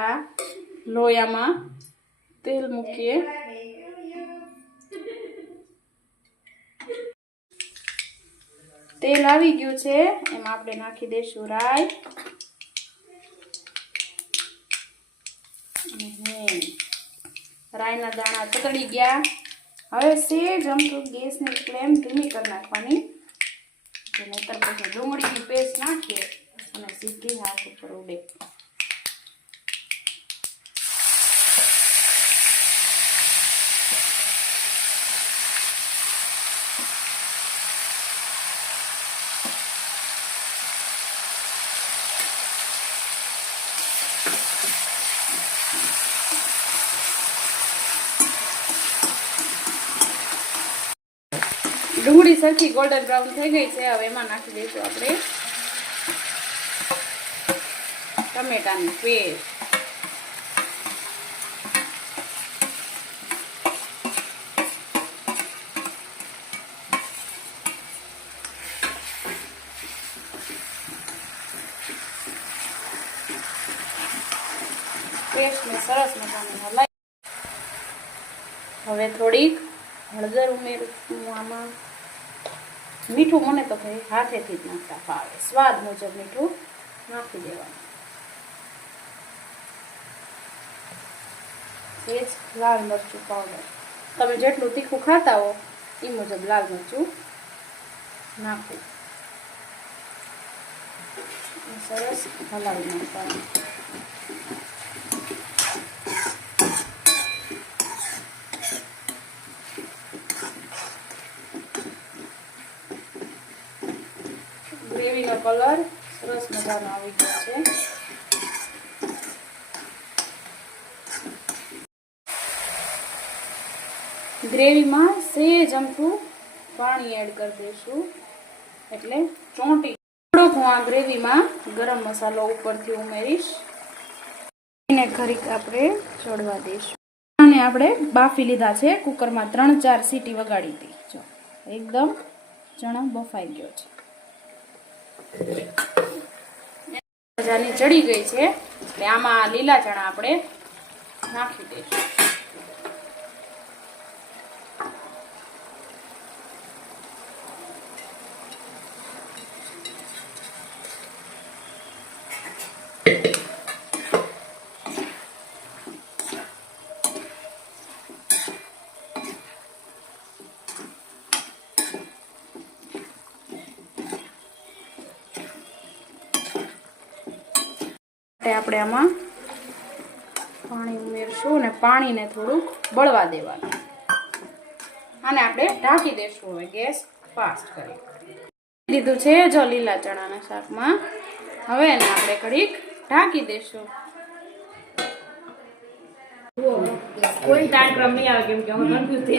આ લોયામાં તેલ મૂકીએ તેલ આવી ગયું છે એમાં આપણે નાખી દઈશું રાઈ રાઈના દાણા તકડી ગયા હવે સેજ અમથું ગેસની ફ્લેમ ધીમી કરી નાખવાની. નહીતર પછી ડુંગળીની પેસ્ટ નાખીએ અને સીધી હાથ ઉપર ઉડે. ડુંગળી સરખી ગોલ્ડન બ્રાઉન થઈ ગઈ છે. હવે એમાં નાખી દઈશું આપણે ટમેટાની પેસ્ટ. પેસ્ટને સરસ મજાની હલાવી હવે થોડીક હળદર ઉમેરું આમાં. મીઠું મને તો ભાઈ હાથેથી જ નાખતા ફાવે સ્વાદ મુજબ મીઠું નાખી દેવાનું. સેજ લાલ મરચું પાવડર તમે જેટલું તીખું ખાતા હો, એ મુજબ લાલ મરચું નાખવું સરસ હલાવી નાખવાનું. ગ્રેવીનો કલર સરસ મજાનો આવી ગયો છે ગ્રેવીમાં સેજ અમથું પાણી એડ કરી દઈશું. એટલે ચોંટી. થોડોક હું આ ગ્રેવીમાં ગરમ મસાલો ઉપરથી ઉમેરીશ. એને ઘડીક આપણે છોડવા દઈશું. અને આપણે બાફી લીધા છે. કુકરમાં ત્રણ ચાર સીટી વગાડી હતી. જો, એકદમ ચણા બફાઈ ગયો છે. મજાની ચડી ગઈ છે. એટલે આમાં લીલા ચણા આપણે નાખી દઈશું. માટે આપણે આમાં પાણી ઉમેરશું અને પાણીને થોડુંક બળવા દેવાનું. અને આપણે ઢાંકી દેશું હવે ગેસ ફાસ્ટ કરી. દીધું છે જો લીલા ચણાના શાકમાં. હવે એને આપણે ઘડીક ઢાંકી દેશું. કોઈ કાર્યક્રમ નહીં આવે કેમ કે હું કન્ફ્યુઝ થઈ